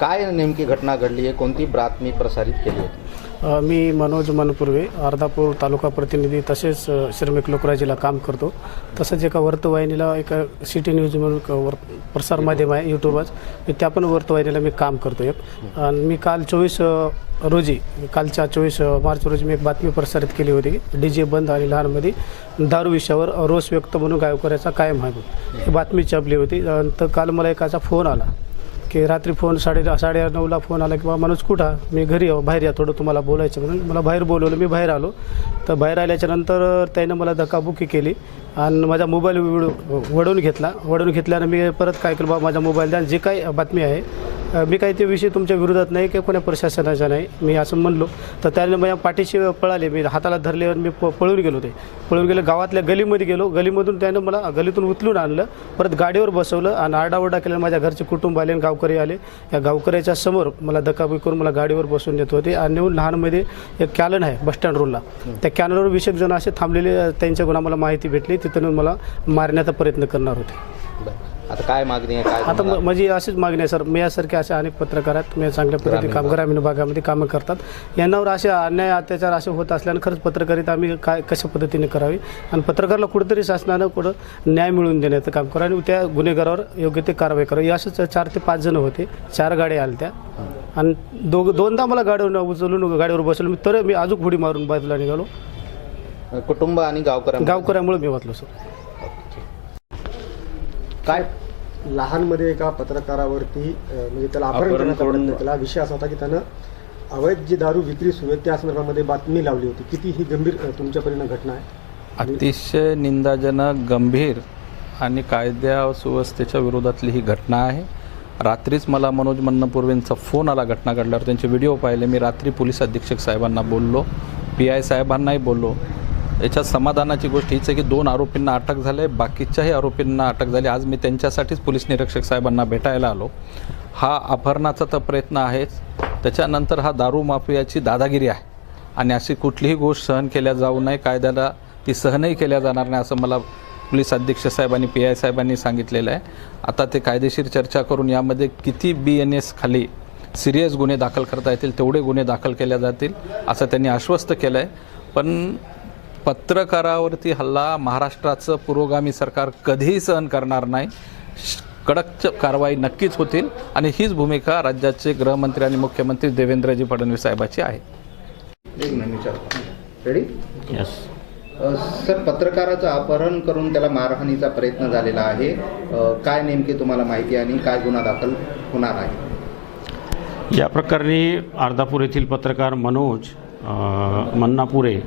काय नेमकी घटना घडली आहे, कोणती बातमी प्रसारित केली होती? मी मनोज मनपूर्वे अर्धापूर तालुका प्रतिनिधी तसेच श्रमिक लोकराजीला काम करतो. तसंच एका वर्तवाहिनीला एका सिटी न्यूज म्हणून प्रसार माध्यम आहे यूट्यूबच, त्या पण वर्तवाहिनीला मी काम करतो एक. आणि मी काल 24 रोजी कालच्या 24 मार्च रोजी मी एक बातमी प्रसारित केली होती. DJ बंद आणि लहानमध्ये दारू विषयावर रोष व्यक्त म्हणून गायकवाड्याचा कायम आहे ही बातमी छापली होती. तर काल मला एकाचा फोन आला की रात्री फोन 8:30ला फोन आला की बा मनोज कुठं, मी घरी बाहेर या, थोडं तुम्हाला बोलायचं म्हणून मला बाहेर बोलवलं. मी बाहेर आलो. तर बाहेर आल्याच्या नंतर त्यानं मला धक्काबुक्की केली आणि माझा मोबाईल वळवून घेतल्यानं मी परत काय केलं, बा माझा मोबाईल द्या, जे काही बातमी आहे मी काही ते विषय तुमच्या विरोधात नाही की कोण्या प्रशासनाचा नाही, मी असं म्हणलो. तर त्याने माझ्या पाठीशी पळाले, मी हाताला धरल्यावर मी पळून गेलो. गावातल्या गलीमध्ये गेलो. गलीमधून त्यानं मला गलीतून उचलून आणलं, परत गाडीवर बसवलं आणि आरडाओरडा केला. माझ्या घरचे कुटुंब आले आणि गावकरी आले. या गावकऱ्याच्या समोर मला धक्काबुक्की करून मला गाडीवर बसवून देत होते. आणि नेऊन लहानमध्ये एक कॅलन आहे बसस्टँड रोडला, त्या कॅनलवर 20 जण असे थांबलेले, त्यांच्याकडून आम्हाला माहिती भेटली, तिथून मला मारण्याचा प्रयत्न करणार होते. आता काय मागणी आहे? काय आता माझी अशीच मागणी आहे सर, मी यासारखे असे अनेक पत्रकार आहेत, मी चांगल्या पद्धतीने काम ग्रामीण भागामध्ये कामं करतात. यांनावर असे अन्याय अत्याचार असे होत असल्यानं खरंच पत्रकारिता आम्ही कशा पद्धतीने करावी आणि पत्रकारला कुठेतरी शासनानं न्याय मिळवून देण्याचं काम करा आणि त्या गुन्हेगारावर योग्य ते कारवाई करावी. असेच 4 ते 5 जण होते, 4 गाड्या आल्या त्या आणि दोनदा मला गाडीवर उचलून गाडीवर बसवलं. तर मी अजून पुढे मारून बाजूला निघालो. कुटुंब आणि गावकऱ्यामुळे मी वाचलो सर. काय लहानमध्ये एका पत्रकारावरती म्हणजे त्याला अपहरण करण्याचा प्रयत्न केला. विषय असा होता की त्यानं अवैध जी दारू विक्री सुरू आहे त्या संदर्भामध्ये बातमी लावली होती. किती ही गंभीर तुमच्यापर्यंत घटना आहे? अतिशय निंदाजनक, गंभीर आणि कायद्या सुव्यवस्थेच्या विरोधातली ही घटना आहे. रात्रीच मला मनोज मनपूर्वेंचा फोन आला घटना घडल्यावर. त्यांचे व्हिडिओ पाहिले. मी रात्री पोलीस अधीक्षक साहेबांना बोललो, PI साहेबांनाही बोललो. याच्यात समाधानाची गोष्ट हीच आहे की 2 आरोपींना अटक झाले, बाकीच्याही आरोपींना अटक झाली. आज मी त्यांच्यासाठीच पोलीस निरीक्षक साहेबांना भेटायला आलो. हा अपहरणाचा तर प्रयत्न आहेच, त्याच्यानंतर हा दारू माफियाची दादागिरी आहे आणि अशी कुठलीही गोष्ट सहन केल्या जाऊ नये, कायद्याला ती सहनही केल्या जाणार नाही असं मला पोलीस अधीक्षक साहेब आणि PI साहेबांनी सांगितलेलं आहे. आता ते कायदेशीर चर्चा करून यामध्ये किती BNS खाली सिरियस गुन्हे दाखल करता येतील तेवढे गुन्हे दाखल केले जातील असं त्यांनी आश्वस्त केलं आहे. पण पत्रकारावरती हल्ला महाराष्ट्राचं पुरोगामी सरकार कधीही सहन करणार नाही. कडक कारवाई नक्कीच होतील आणि हीच भूमिका राज्याचे गृहमंत्री आणि मुख्यमंत्री देवेंद्रजी फडणवीस साहेबांची आहे. रेडी? यस सर, पत्रकाराचं अपहरण करून त्याला मारहाणीचा प्रयत्न झालेला आहे. काय नेमकी तुम्हाला माहिती आणि काय गुन्हा दाखल होणार आहे? या प्रकरणी अर्धापूर येथील पत्रकार मनोज मन्नापुरे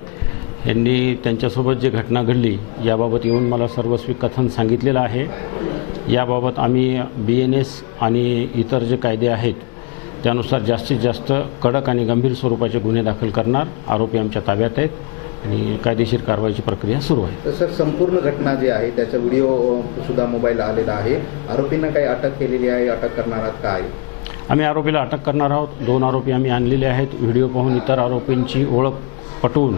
यांनी त्यांच्यासोबत जी घटना घडली याबाबत येऊन मला सर्वस्वी कथन सांगितलेलं आहे. याबाबत आम्ही BNS आणि इतर जे कायदे आहेत त्यानुसार जास्तीत जास्त कडक आणि गंभीर स्वरूपाचे गुन्हे दाखल करणार. आरोपी आमच्या ताब्यात आहेत आणि कायदेशीर कारवाईची प्रक्रिया सुरू आहे. तर सर, संपूर्ण घटना जी आहे त्याचा व्हिडिओ सुद्धा मोबाईलला आलेला आहे. आरोपींना काही अटक केलेली आहे? अटक करणार आहात काय? आम्ही आरोपीला अटक करणार आहोत. 2 आरोपी आम्ही आणलेले आहेत. व्हिडिओ पाहून इतर आरोपींची ओळख पटवून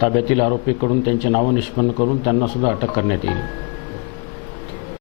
ताब्यातील आरोपीकडून त्यांचे नावं निष्पन्न करून त्यांनासुद्धा अटक करण्यात येईल.